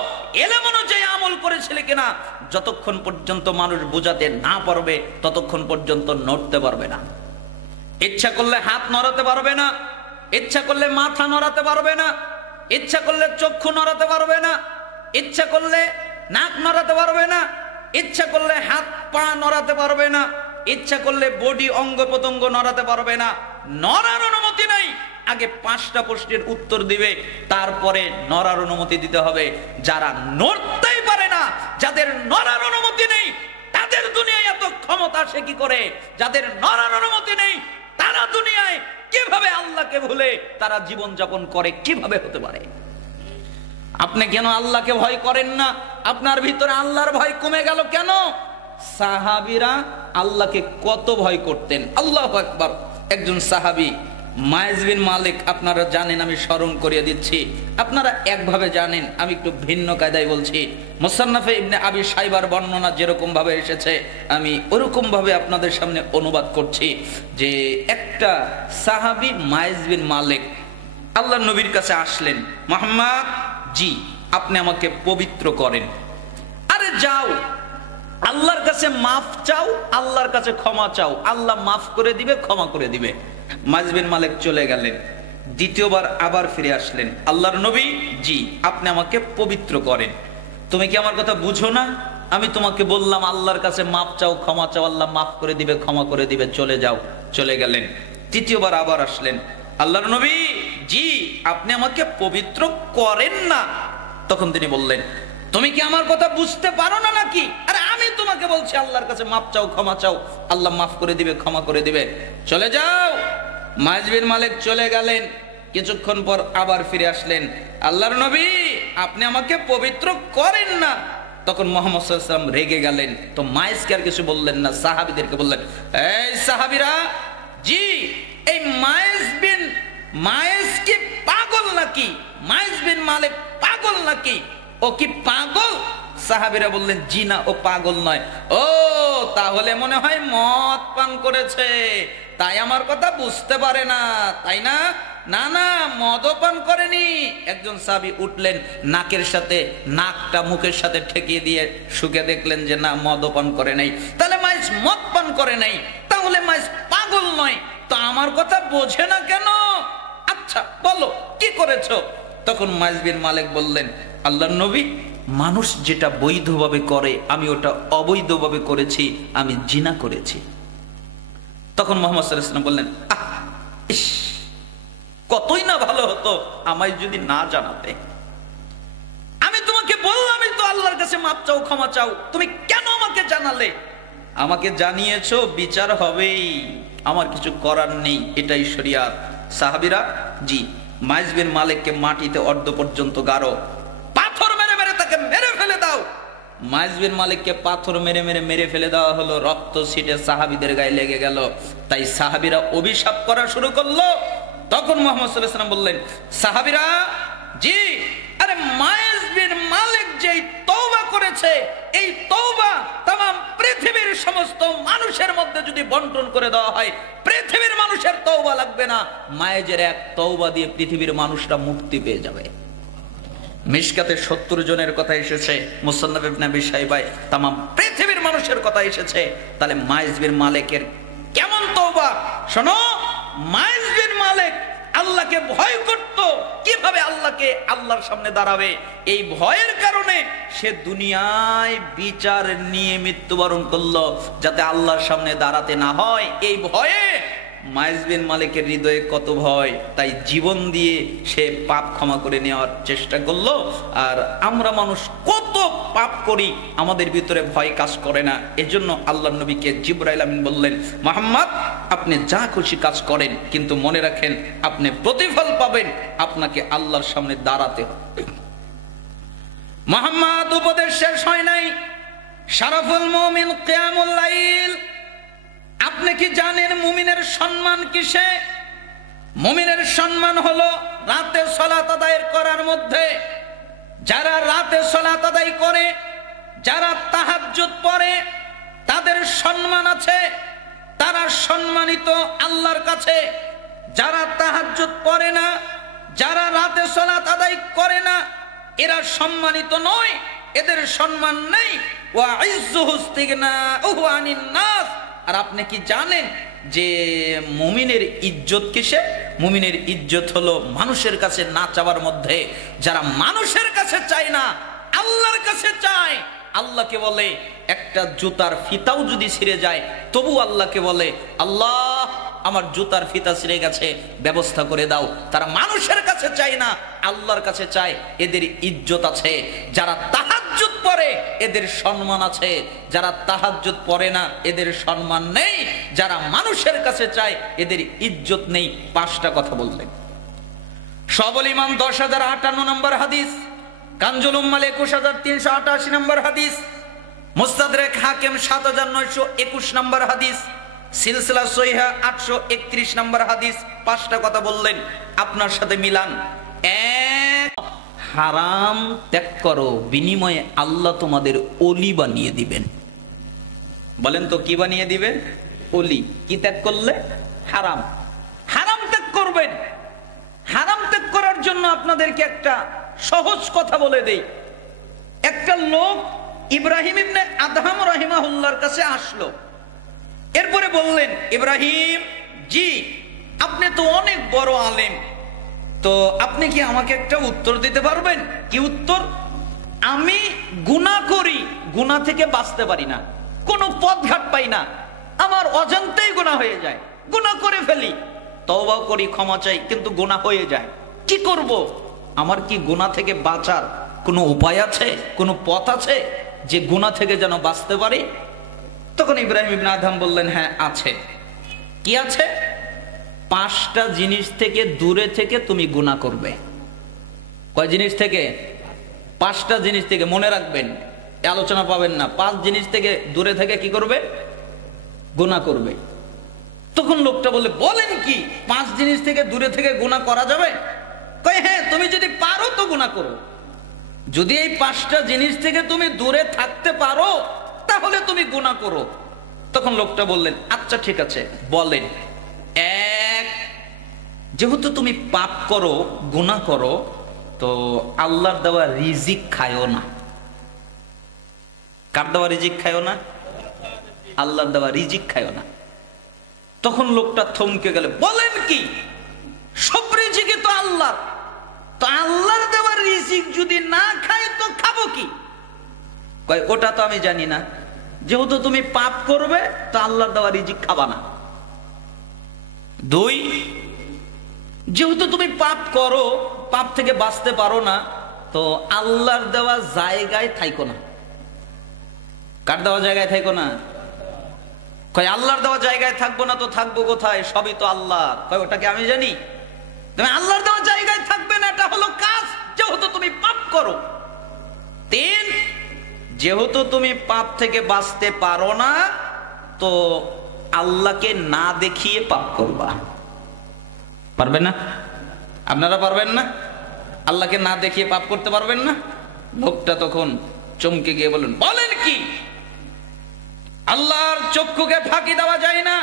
এলেম অনুযায়ী আমল করেছিলে কিনা? যতক্ষণ পর্যন্ত মানুষ বোঝাতে না পারবে ততক্ষণ পর্যন্ত নড়তে পারবে না। ইচ্ছা করলে হাত নড়াতে পারবে না, ইচ্ছা করলে মাথা নড়াতে পারবে না, ইচ্ছা করলে চক্ষু নড়াতে পারবে না, ইচ্ছা করলে নাক নড়াতে পারবে না, ইচ্ছা করলে হাত পা নড়াতে পারবে না, ইচ্ছা করলে বডি অঙ্গ প্রত্যঙ্গ নড়াতে পারবে না। নড়ার অনুমতি নাই। আগে 5টা প্রশ্নের উত্তর দিবে, তারপরে নড়ার অনুমতি দিতে হবে। যারা নড়তেই পারে না, যাদের নড়ার অনুমতি নেই, তাদের দুনিয়ায় এত ক্ষমতা আসে কি করে? যাদের নড়ার অনুমতি নেই, তারা দুনিয়ায় কিভাবে আল্লাহকে ভুলে তারা জীবন যাপন করে? কিভাবে হতে পারে? আপনি কেন আল্লাহকে ভয় করেন না? আপনার ভিতরে আল্লাহর ভয় কমে গেল কেন? সাহাবীরা আল্লাহকে কত ভয় করতেন। আল্লাহু আকবার। একজন সাহাবী মায়েজ বিন মালিক আপনারা জানেন, আমি স্মরণ করিয়ে দিচ্ছি। আপনারা একভাবে জানেন, আমি একটু ভিন্ন কায়দায় বলছি। মুসান্নাফে ইবনে আবি শাইবার বর্ণনা যেরকম ভাবে এসেছে আমি ওরকম ভাবে আপনাদের সামনে অনুবাদ করছি। যে একটা সাহাবী মায়েজ বিন মালিক আল্লাহর নবীর কাছে আসলেন, মুহাম্মদ জি আপনি আমাকে পবিত্র করেন। আরে যাও আল্লাহর কাছে মাফ চাও, আল্লাহর কাছে ক্ষমা চাও, আল্লাহ মাফ করে দিবে, ক্ষমা করে দিবে। মায়েজ বিন মালিক চলে গেলেন, দ্বিতীয়বার আবার ফিরে আসলেন, আল্লাহর নবী জি আপনি আমাকে পবিত্র করেন। তুমি কি আমার কথা বুঝো না? আমি তোমাকে বললাম আল্লাহর কাছে মাফ চাও, ক্ষমা চাও, আল্লাহ মাফ করে দিবে, ক্ষমা করে দিবে, চলে যাও। চলে গেলেন, তৃতীয়বার আবার আসলেন, আল্লাহর নবী জি আপনি আমাকে পবিত্র করেন না। তখন তিনি বললেন, তুমি কি আমার কথা বুঝতে পারো না নাকি? আরে আমি তোমাকে বলছি আল্লাহর কাছে মাফ চাও, ক্ষমা চাও, আল্লাহ মাফ করে দিবে, ক্ষমা করে দিবে, চলে যাও। মায়েজ বিন মালিক চলে গেলেন, কিছুক্ষণ পর আবার ফিরে আসলেন, আল্লাহর নবী আপনি আমাকে পবিত্র করেন না। তখন মুহাম্মদ সাল্লাল্লাহু আলাইহি ওয়াসাল্লাম রেগে গেলেন। তো মায়েজকে আর কিছু বললেন না, সাহাবীদেরকে বললেন, এই সাহাবীরা জি এই মায়েজ কি পাগল নাকি? মায়েজ বিন মালিক পাগল নাকি? ও কি পাগল? সাহাবীরা বললেন, জি না ও পাগল নয়। ও তাহলে মনে হয় মদ পান করেছে, তাই আমার কথা বুঝতে পারে না, তাই না? না না মদপান করেনি। একজন সাহাবী উঠলেন, নাকের সাথে নাকটা মুখের সাথে ঠেকিয়ে দিয়ে শুকে দেখলেন যে না মদপান করে নাই। তাহলে মাইজ মদ পান করে নাই, তাহলে মাইজ পাগল নয়। তো আমার কথা বোঝে না কেন? আচ্ছা বলো কি করেছো? তখন মাইজ বিন মালিক বললেন, আল্লাহর নবী মানুষ যেটা বৈধভাবে করে আমি ওটা অবৈধভাবে করেছি, আমি জিনা করেছি। তখন মুহাম্মদ সাল্লাল্লাহু আলাইহি ওয়াসাল্লাম বললেন, ইস কতই না ভালো হতো আমায় যদি না জানাতে। আমি তোমাকে বললামই তো আল্লাহর কাছে মাপ চাও, ক্ষমা চাও, তুমি কেন আমাকে জানালে? আমাকে জানিয়েছো, বিচার হবেই, আমার কিছু করার নেই, এটাই শরিয়াত। সাহাবীরা জি মাইজ বিন মালিককে মাটিতে অর্ধ পর্যন্ত গাড়ো, পাথর মেরে মেরে তাকে মেরে ফেলে দাও। মাইজ বিন মালিককে পাথর মেরে মেরে মেরে ফেলে দেওয়া হলো, রক্ত ছিটে সাহাবীদের গায়ে লেগে গেল। তাই সাহাবীরা অভিশাপ করা শুরু করলো। তখন মুহাম্মদ সাল্লাল্লাহু আলাইহি ওয়াসাল্লাম বললেন, সাহাবীরা জি আরে মাইজ বিন মালিক যেই তওবা করেছে, এই তওবা तमाम পৃথিবীর সমস্ত মানুষের মধ্যে যদি বন্টন করে দেওয়া হয়, পৃথিবীর মানুষের তওবা লাগবে না, মায়েজের এক তওবা দিয়ে পৃথিবীর মানুষরা মুক্তি পেয়ে যাবে। মিশকাতে 70 জনের কথা এসেছে, মুসান্নাফ ইবনে আবি শাইবায় तमाम পৃথিবীর মানুষের কথা এসেছে। তাহলে মাইজ বিন মালিকের কেমন তওবা শোনো। মাইজ বিন মালিক আল্লাহকে ভয় করত। কিভাবে আল্লাহর সামনে দাঁড়াবে, এই ভয়ের কারণে সে দুনিয়ায় বিচার নিয়ে মৃত্যুবরণ করলো, যাতে আল্লাহর সামনে দাঁড়াতে না হয়। এই ভয়ে মাইজ বিন মালিকের হৃদয়ে কত ভয়, তাই জীবন দিয়ে সে পাপ ক্ষমা করে নেওয়ার চেষ্টা করলো। আর আমরা মানুষ কত পাপ করি, আমাদের ভিতরে ভয় কাজ করে না। এজন্য আল্লাহর নবীকে জিবরাইল আমিন বললেন, মুহাম্মদ আপনি যা খুশি কাজ করেন, কিন্তু মনে রাখেন আপনি প্রতিফল পাবেন, আপনাকে আল্লাহর সামনে দাঁড়াতে হবে। মুহাম্মদ উপদেশ শেষ হয় নাই। শারাফুল মুমিন কিয়ামুল লাইল। আপনি কি জানেন মুমিনের সম্মান কিসে? মুমিনের সম্মান হলো রাতে সালাত আদায় করার মধ্যে। যারা রাতে সালাত আদায় করে, যারা তাহাজ্জুদ পড়ে, তাদের সম্মান আছে, তারা সম্মানিত আল্লাহর কাছে। যারা তাহাজ্জুদ পড়ে না, যারা রাতে সালাত আদায় করে না, এরা সম্মানিত নয়, এদের সম্মান নেই। ওয়া ইজ্জুহু ইসতিগনাউহু আনিন নাস। আর আপনি কি জানেন যে মুমিনের ইজ্জত কিসে? মুমিনের ইজ্জত হলো মানুষের কাছে না চাওয়ার মধ্যে। যারা মানুষের কাছে চায় না, আল্লাহর কাছে চায়। আল্লাহকে বলে একটা জুতার ফিতাও যদি ছিঁড়ে যায়, তবু আল্লাহকে বলে, আল্লাহ আমার জুতার ফিতা ছিঁড়ে গেছে, ব্যবস্থা করে দাও। তারা মানুষের কাছে চায় না, আল্লাহর কাছে চায়। এদের ইজ্জত আছে। যারা তাহাজ্জুদ পড়ে এদের সম্মান আছে, যারা তাহাজ্জুদ পড়ে না এদের সম্মান নেই। যারা মানুষের কাছে চায় এদের ইজ্জত নেই। 5টা কথা বললেন। সবল ইমান 10,058 নম্বর হাদিস, কানজুল উম্মাল 21,388 নম্বর হাদিস, মুস্তাদরাক হাকিম 7,921 নম্বর হাদিস, সিলসিলা সহিহা 831 নম্বর হাদিস। 5টা কথা বললেন, আপনার সাথে মিলান। এক, হারাম ত্যাগ করো, বিনিময়ে আল্লাহ তোমাদের ওলি বানিয়ে দিবেন। বলেন তো কি বানিয়ে দিবেন? ওলি। কি ত্যাগ করলে? হারাম। হারাম ত্যাগ করবেন। হারাম ত্যাগ করার জন্য আপনাদেরকে একটা সহজ কথা বলে দেই। একটা লোক ইব্রাহিম ইবনে আদহাম রাহিমাহুল্লাহর কাছে আসলো। এরপরে বললেন, ইব্রাহিম জি, আপনি তো অনেক বড় আলেম, তো আপনি কি আমাকে একটা উত্তর দিতে পারবেন? কি উত্তর? আমি গুনাহ করি, গুনাহ থেকে বাঁচতে পারি না, কোনো পথঘাট পাই না, আমার অজান্তেই গুনাহ হয়ে যায়, গুনাহ করে ফেলি, তওবা করি, ক্ষমা চাই, কিন্তু গুনাহ হয়ে যায়, কি করব? আমার কি গুনাহ থেকে বাঁচার কোনো উপায় আছে, কোনো পথ আছে যে গুনাহ থেকে যেন বাঁচতে পারি? তখন ইব্রাহিম ইবনে আদহাম বললেন, হ্যাঁ আছে। কি আছে? 5টা জিনিস থেকে দূরে থেকে তুমি গুনাহ করবে। কয় জিনিস থেকে? 5টা জিনিস থেকে। মনে রাখবেন, আলোচনা পাবেন না। 5 জিনিস থেকে দূরে থেকে কি করবে? গুনাহ করবে। তখন লোকটা বলে, বলেন কি 5 জিনিস থেকে দূরে থেকে গুনাহ করা যাবে? কয় হ্যাঁ, তুমি যদি পারো তো গুনাহ করো। যদি এই 5টা জিনিস থেকে তুমি দূরে থাকতে পারো তাহলে তুমি গুনাহ করো। তখন লোকটা বললেন, আচ্ছা ঠিক আছে, বলেন। এক, যেহেতু তুমি পাপ করো, গুনাহ করো, তো আল্লাহর দেওয়া রিজিক খায়ও না। কার দেওয়া রিজিক খায়ও না? আল্লাহর দেওয়া রিজিক খায়ও না। তখন লোকটা থমকে গেল, বলেন কি? সব রিজিকই তো আল্লাহর, তো আল্লাহর দেওয়া রিজিক যদি না খাই তো খাবো কি? কয় ওটা তো আমি জানি না, যেহেতু তুমি পাপ করবে তো আল্লাহর দেওয়া রিজিক খাবা না। 2, যেহেতু তুমি পাপ করো, পাপ থেকে বাঁচতে পারো না, তো আল্লাহর দেওয়া জায়গায় থাইকো না। কার দেওয়া জায়গায় থাইকো না? কয় আল্লাহর দেওয়া জায়গায় থাকবো না তো থাকবো কোথায়? সবই তো আল্লাহ। কয় ওটাকে আমি জানি। তুমি আল্লাহর দেওয়া জায়গায় থাকবে না, এটা হলো কাজ, যেহেতু তুমি পাপ করো। 3, যেহেতু তুমি পাপ থেকে বাঁচতে পারো না, তো আল্লাহকে না দেখিয়ে পাপ করবা। পারবেন না? আপনারা পারবেন না? আল্লাহকে না দেখিয়ে পাপ করতে পারবেন না? লোকটা তখন চমকে গিয়ে বলেন, বলেন কি? আল্লাহর চক্ষুকে ফাঁকি দেওয়া যায় না,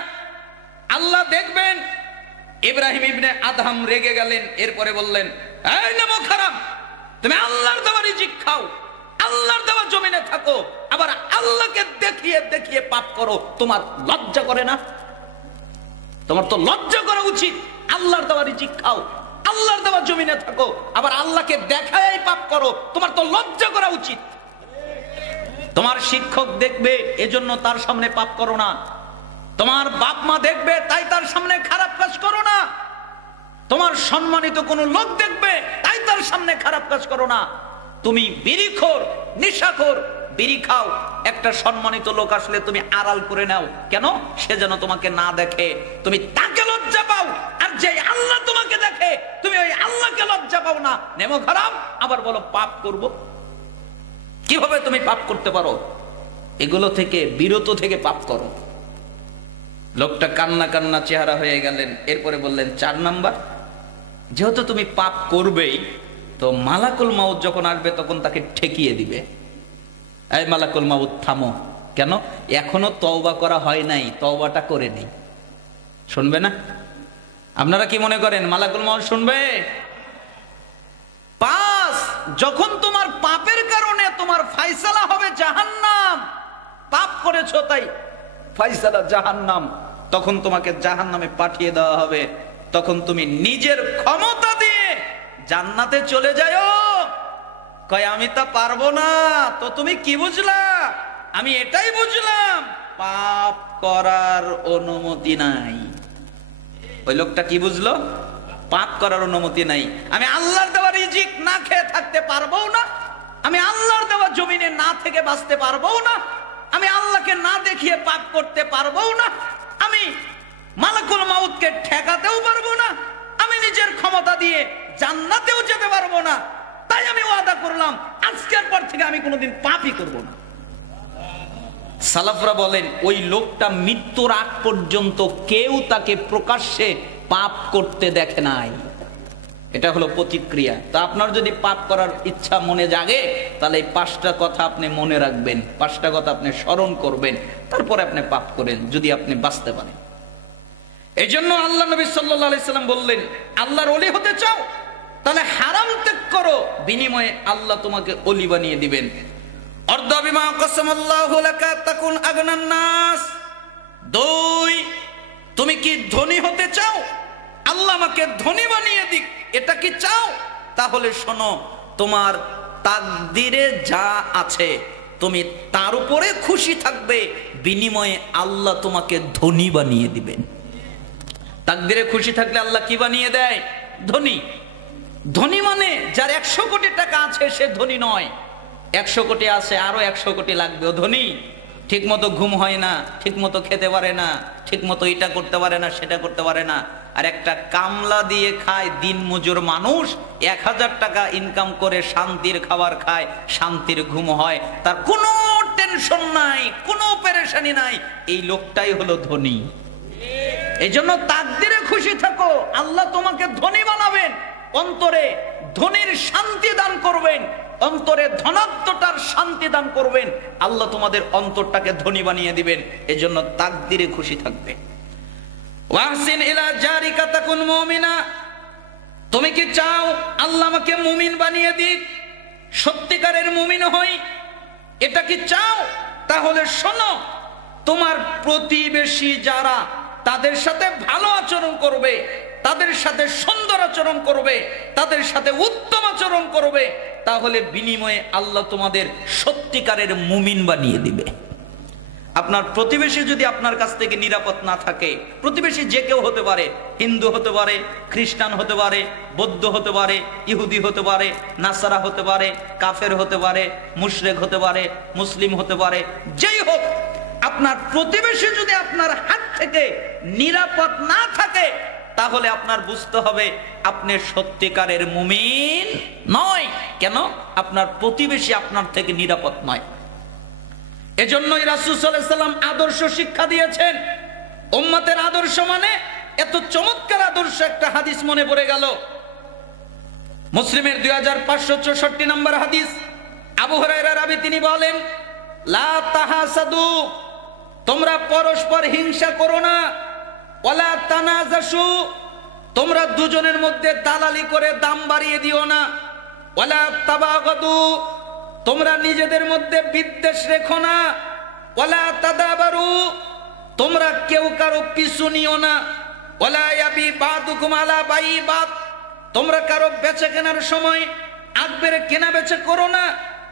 আল্লাহ দেখবেন। ইব্রাহিম ইবনে আদহাম রেগে গেলেন। এরপরে বললেন, এই নেমক হারাম, তুমি আল্লাহর দেওয়া রিজিক খাও, আল্লাহর দেওয়া জমিনে থাকো, আবার আল্লাহকে দেখিয়ে দেখিয়ে পাপ করো, তোমার লজ্জা করে না? তোমার তো লজ্জা করা উচিত। আল্লাহর দেওয়া রিজিক খাও, আল্লাহর দেওয়া জমিনে থাকো, আবার আল্লাহকে দেখায় পাপ করো, তোমার তো লজ্জা করা উচিত। তোমার শিক্ষক দেখবে, এজন্য তার সামনে পাপ করো না। তোমার বাপ মা দেখবে, তাই তার সামনে খারাপ কাজ করো না। তোমার সম্মানিত কোনো লোক দেখবে, তাই তার সামনে খারাপ কাজ করো না। তুমি বিড়িখোর, নেশাখোর, বিড়ি খাও, একটা সম্মানিত লোক আসলে তুমি আড়াল করে নাও, কেন? সে যেন তোমাকে না দেখে, তুমি তাকে লজ্জা পাও। আর যে আল্লাহ তোমাকে দেখে, তুমি ওই আল্লাহকে লজ্জা পাও না। নেমো খারাপ, আবার বলো পাপ করব। কিভাবে তুমি পাপ করতে পারো? এগুলো থেকে বিরত থেকে পাপ করো। লোকটা কান্না কান্না চেহারা হয়ে গেলেন। এরপরে বললেন, 4 নাম্বার, যেহেতু তুমি পাপ করবেই, তো মালাকুল মাউত যখন আসবে তখন তাকে ঠেকিয়ে দিবে। এই মালাকুল মাউত থামো। কেন? এখনো তওবা করা হয় নাই, তওবাটা করে নেই। শুনবে না? আপনারা কি মনে করেন মালাকুল মাউত শুনবে? 5, যখন তোমার পাপের কারণে তোমার ফায়সালা হবে জাহান্নাম, পাপ করেছো তাই ফায়সালা জাহান্নাম, তখন তোমাকে জাহান্নামে পাঠিয়ে দেওয়া হবে। তখন তুমি নিজের ক্ষমতা দিয়ে জান্নাতে চলে যাও। কয় আমি তা পারবো না। তো তুমি কি বুঝলা? আমি এটাই বুঝলাম, পাপ করার অনুমতি নাই। ওই লোকটা কি বুঝলো? পাপ করার অনুমতি নাই। আমি আল্লাহর দেওয়া রিজিক না খেয়ে থাকতে পারবো না, আমি আল্লাহর দেওয়া জমিনে না থেকে বাঁচতে পারবো না, আমি আল্লাহকে না দেখিয়ে পাপ করতে পারবো না, আমি মালাকুল মাউতকে ঠেকাতেও পারবো না, আমি নিজের ক্ষমতা দিয়ে জান্নাতেও যেতে পারবো না। তাই আমি ওয়াদা করলাম, আজকের পর থেকে আমি কোনোদিন পাপই করব না। সালাফরা বলেন ওই লোকটা মৃত্যুর আগ পর্যন্ত কেউ তাকে প্রকাশ্যে পাপ করতে দেখে নাই। এটা হলো প্রতিক্রিয়া। তা আপনার যদি পাপ করার ইচ্ছা মনে জাগে, তাহলে এই 5টা কথা আপনি মনে রাখবেন, 5টা কথা আপনি স্মরণ করবেন, তারপরে আপনি পাপ করেন যদি আপনি বাঁচতে পারেন। এই জন্য আল্লাহ নবী সাল্লাল্লাহু আলাইহি সাল্লাম বললেন, আল্লাহর ওলি হতে চাও তাহলে হারাম ত্যাগ করো, বিনিময়ে আল্লাহ তোমাকে ওলি বানিয়ে দিবেন। অর্দা বিমা কাসামাল্লাহু লাকা তাকুন আগনান নাস। 2, তুমি কি ধনী হতে চাও, আল্লাহ আমাকে ধনী বানিয়ে দিক, এটা কি চাও? তাহলে শোনো, তোমার তাকদিরে যা আছে তুমি তার উপরে খুশি থাকবে, বিনিময়ে আল্লাহ তোমাকে ধনী বানিয়ে দিবেন। তাকদিরে খুশি থাকলে আল্লাহ কি বানিয়ে দেয়? ধনী। ধনী মানে যার 100 কোটি টাকা আছে সে ধনী নয়, 100 কোটি আছে আরো 100 কোটি লাগবে, ও ধনী। ঠিক মতো ঘুম হয় না, ঠিক মতো খেতে পারে না, ঠিক মতো এটা করতে পারে না, সেটা করতে পারে না। আর একটা কামলা দিয়ে খায় দিন মজুর মানুষ, 1000 টাকা ইনকাম করে শান্তির খাবার খায়, শান্তির ঘুম হয়, তার কোনো টেনশন নাই, কোনো পেরেশানি নাই, এই লোকটাই হলো ধনী। এই জন্য তাকদিরে খুশি থাকো, আল্লাহ তোমাকে ধনী বানাবেন, অন্তরে ধনীর শান্তি দান করবেন, অন্তরে ধনাত্মটার শান্তি দান করবেন, আল্লাহ তোমাদের অন্তরটাকে ধনী বানিয়ে দিবেন। এই জন্য তাকদিরে খুশি থাকবে। ওয়াহসিন ইলা জারিকা তাকুন মুমিনা। তুমি কি চাও আল্লাহ আমাকে মুমিন বানিয়ে দিক, সত্যিকারের মুমিন হই, এটা কি চাও? তাহলে শোনো, তোমার প্রতিবেশী যারা, তাদের সাথে ভালো আচরণ করবে, তাদের সাথে সুন্দর আচরণ করবে, তাদের সাথে উত্তম আচরণ করবে, তাহলে বিনিময়ে আল্লাহ তোমাদের সত্যিকারের মুমিন বানিয়ে দিবে। আপনার প্রতিবেশী যদি আপনার কাছ থেকে নিরাপদ না থাকে, প্রতিবেশী যে কেউ হতে পারে, হিন্দু হতে পারে, খ্রিস্টান হতে পারে, বৌদ্ধ হতে পারে, ইহুদি হতে পারে, নাসারা হতে পারে, কাফের হতে পারে, মুশরিক হতে পারে, মুসলিম হতে পারে, যেই হোক, আপনার প্রতিবেশী যদি আপনার হাত থেকে নিরাপদ না থাকে, তাহলে আপনার বুঝতে হবে আপনি সত্যিকারের মুমিন নয়। কেন? আপনার প্রতিবেশী আপনার থেকে নিরাপদ নয়। এজন্যই রাসূল সাল্লাল্লাহু আলাইহি সাল্লাম আদর্শ শিক্ষা দিয়েছেন। উম্মতের আদর্শ মানে এত চমৎকার আদর্শ, একটা হাদিস মনে পড়ে গেল, মুসলিমের 2564 নম্বর হাদিস। আবু হুরায়রা রাবি, তিনি বলেন, লা তাহাসাদু, তোমরা পরস্পর হিংসা করো না, ওয়ালা তানাজাসু, তোমরা দুজনের মধ্যে দালালি করে দাম বাড়িয়ে দিও না, ওয়ালা তাবাগাদু, তোমরা নিজেদের মধ্যে বিদ্বেষ রেখো না, ওয়ালা তাদাবারু, তোমরা কেউ কারো পিছু নিও না, ওয়ালা ইয়াবি বাদুকুম আলা বাইবাদ, তোমরা কারো বেচা কেনার সময় আকবের কেনা বেচা করো না,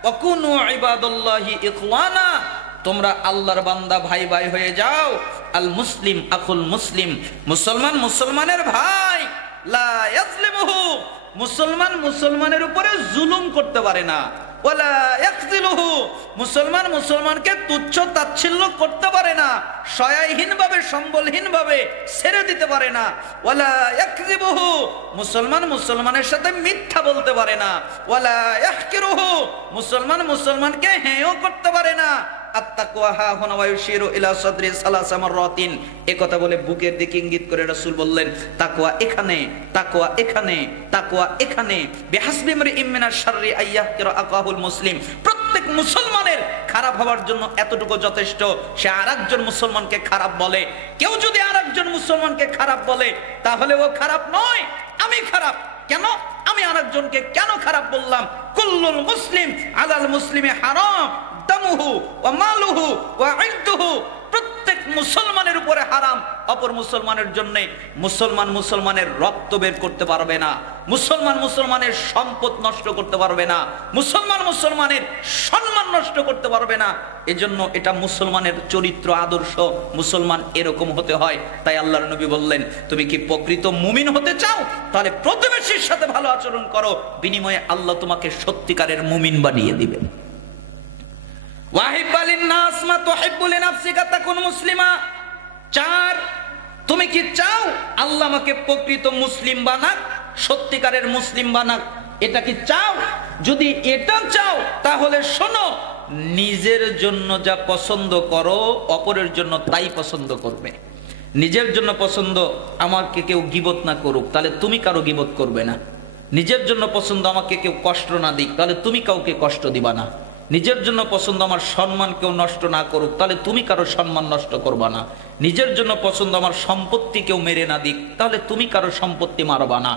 ওয়াকুনু ইবাদাল্লাহি ইখওয়ানা, তোমরা আল্লাহর বান্দা ভাই ভাই হয়ে যাও। আল মুসলিম আকুল মুসলিম, মুসলমান মুসলমানের ভাই, লা ইয়াজলিমুহু, মুসলমান মুসলমানের উপরে জুলুম করতে পারে না, ওয়ালা ইয়াকযিলুহু, মুসলমান মুসলমানকে তুচ্ছ তাচ্ছিল্য করতে পারে না, সহায়হীন ভাবে সম্বলহীন ভাবে ছেড়ে দিতে পারে না, ওয়ালা ইয়াকযিবুহু, মুসলমান মুসলমানের সাথে মিথ্যা বলতে পারে না, ওয়ালা ইয়াহকিরুহু, মুসলমান মুসলমানকে হেয় করতে পারে না। আত্তাকওয়া হা হুনা ওয়া ইউশিরু ইলা সাদরি সালাসা মাররাতিন, এই কথা বলে বুকের দিকে ইঙ্গিত করে রাসূল বললেন, তাকওয়া এখানে, তাকওয়া এখানে, তাকওয়া এখানে। বিহাসবি ইমরিইম মিনাশ শাররি আইয়াহকিরা আকাহুল মুসলিম, প্রত্যেক মুসলমানের খারাপ হওয়ার জন্য এতটুকু যথেষ্ট, সে আরেকজন মুসলমানকে খারাপ বলে। কেউ যদি আরেকজন মুসলমানকে খারাপ বলে, তাহলে ও খারাপ নয়, আমি খারাপ। কেন? আমি আরেকজনকে কেন খারাপ বললাম? কুল্লুল মুসলিম আলাল মুসলিমি হারাম দামুহু ওয়া মালুহু ওয়া ইরদুহু, প্রত্যেক মুসলমানের উপরে হারাম, অপর মুসলমানের জন্য মুসলমান মুসলমানের রক্ত বের করতে পারবে না, মুসলমান মুসলমানের সম্পদ নষ্ট করতে পারবে না, মুসলমান মুসলমানের সম্মান নষ্ট করতে পারবে না। এজন্য এটা মুসলমানের চরিত্র, আদর্শ, মুসলমান এরকম হতে হয়। তাই আল্লাহর নবী বললেন, তুমি কি প্রকৃত মুমিন হতে চাও, তাহলে প্রতিবেশীর সাথে ভালো আচরণ করো, বিনিময়ে আল্লাহ তোমাকে সত্যিকারের মুমিন বানিয়ে দিবেন। ওয়াহিব্বালিন নাস মা তুহিব্বু লিনাফসিকা তাকুন মুসলিমা। 4, তুমি কি চাও আল্লাহ আমাকে প্রকৃত মুসলিম বানাক, সত্যিকারের মুসলিম বানাক, এটা কি চাও? যদি এটা চাও তাহলে শোনো, নিজের জন্য যা পছন্দ করো অপরের জন্য তাই পছন্দ করবে। নিজের জন্য পছন্দ আমাকে কেউ গীবত না করুক, তাহলে তুমি কারো গীবত করবে না। নিজের জন্য পছন্দ আমাকে কেউ কষ্ট না দিক, তাহলে তুমি কাউকে কষ্ট দিবা না। নিজের জন্য পছন্দ আমার সম্মান কেউ নষ্ট না করুক, তাহলে তুমি কারো সম্মান নষ্ট করবা না। নিজের জন্য পছন্দ আমার সম্পত্তি কেউ মেরে না দিক, তাহলে তুমি কারো সম্পত্তি মারবা না।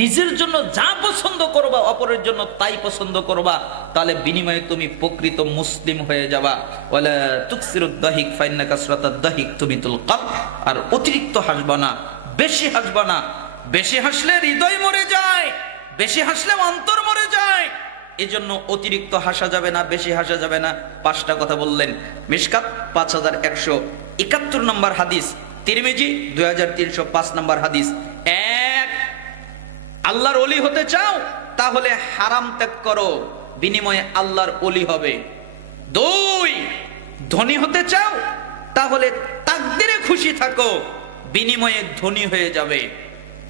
নিজের জন্য যা পছন্দ করবা অপরের জন্য তাই পছন্দ করবা, তাহলে বিনিময়ে তুমি প্রকৃত মুসলিম হয়ে যাবা। ওয়ালা তুকসিরুদ দাহিক ফাইন্না কাসরাতাদ দাহিক তুমিতুল কলব। আর অতিরিক্ত হাসবা না, বেশি হাসবা না। বেশি হাসলে হৃদয় মরে যায়, বেশি হাসলে অন্তর মরে যায়। এজন্য অতিরিক্ত হাসা যাবে না, বেশি হাসা যাবে না। 5টা কথা বললেন। মিশকাত 5171 নম্বর হাদিস, তিরমিজি 2305 নম্বর হাদিস। 1, আল্লাহর ওলি হতে চাও তাহলে হারাম ত্যাগ করো, বিনিময়ে আল্লাহর ওলি হবে। 2, ধনী হতে চাও তাহলে তাকদীরে খুশি থাকো, বিনিময়ে ধনী হয়ে যাবে।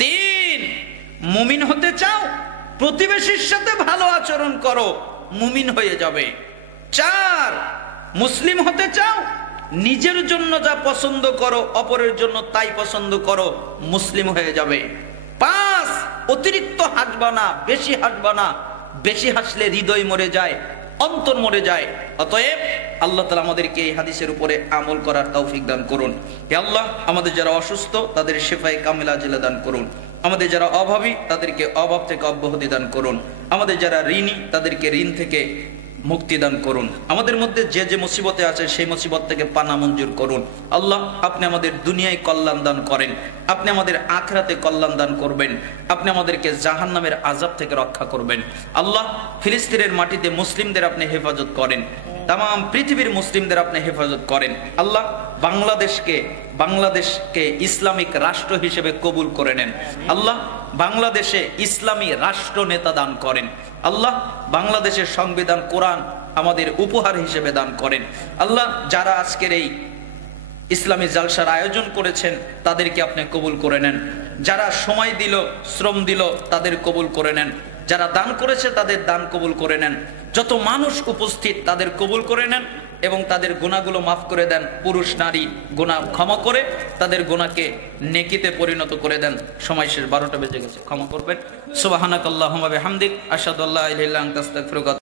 3, মুমিন হতে চাও প্রতিবেশীর সাথে ভালো আচরণ করো, মুমিন হয়ে যাবে। 4, মুসলিম হতে চাও নিজের জন্য যা পছন্দ করো অপরের জন্য তাই পছন্দ করো, মুসলিম হয়ে যাবে। 5, অতিরিক্ত হাসবা না, বেশি হাসবা না। বেশি হাসলে হৃদয় মরে যায়, অন্তর মরে যায়। অতএব আল্লাহ তাআলা আমাদেরকে এই হাদিসের উপরে আমল করার তৌফিক দান করুন। হে আল্লাহ, আমাদের যারা অসুস্থ তাদের শিফায়ে কামিলা আজিলা দান করুন। আমাদের যারা অভাবী তাদেরকে অভাব থেকে অব্যাহতি দান করুন। আমাদের যারা ঋণী তাদেরকে ঋণ থেকে মুক্তি দান করুন। আমাদের মধ্যে যে যে মুসিবতে আছে সেই মুসিবত থেকে পানা মঞ্জুর করুন। আল্লাহ, আপনি আমাদের দুনিয়ায় কল্যাণ দান করেন, আপনি আমাদের আখিরাতে কল্যাণ দান করবেন, আপনি আমাদেরকে জাহান্নামের আযাব থেকে রক্ষা করবেন। আল্লাহ, ফিলিস্তিনের মাটিতে মুসলিমদের আপনি হেফাজত করেন, তাম পৃথিবীর মুসলিমদের আপনি হেফাজত করেন। আল্লাহ, বাংলাদেশকে ইসলামিক রাষ্ট্র হিসেবে কবুল করে নেন। আল্লাহ, বাংলাদেশে ইসলামী রাষ্ট্র নেতা দান করেন। আল্লাহ, বাংলাদেশের সংবিধান কোরআন আমাদের উপহার হিসেবে দান করেন। আল্লাহ, যারা আজকের এই ইসলামী জালসার আয়োজন করেছেন তাদেরকে আপনি কবুল করে নেন। যারা সময় দিল, শ্রম দিল, তাদের কবুল করে নেন। যারা দান করেছে তাদের দান কবুল করে নেন। যত মানুষ উপস্থিত তাদের কবুল করে নেন এবং তাদের গুনাহগুলো মাফ করে দেন। পুরুষ নারী গুনাহ ক্ষমা করে তাদের গুনাহকে নেকিতে পরিণত করে দেন। সময় শেষ, 12টা বেজে গেছে, ক্ষমা করবেন। সুবহানাকাল্লাহুম্মা বিহামদিক আশহাদু আল্লা ইলাহা ইল্লা আনতা আস্তাগফিরুকা।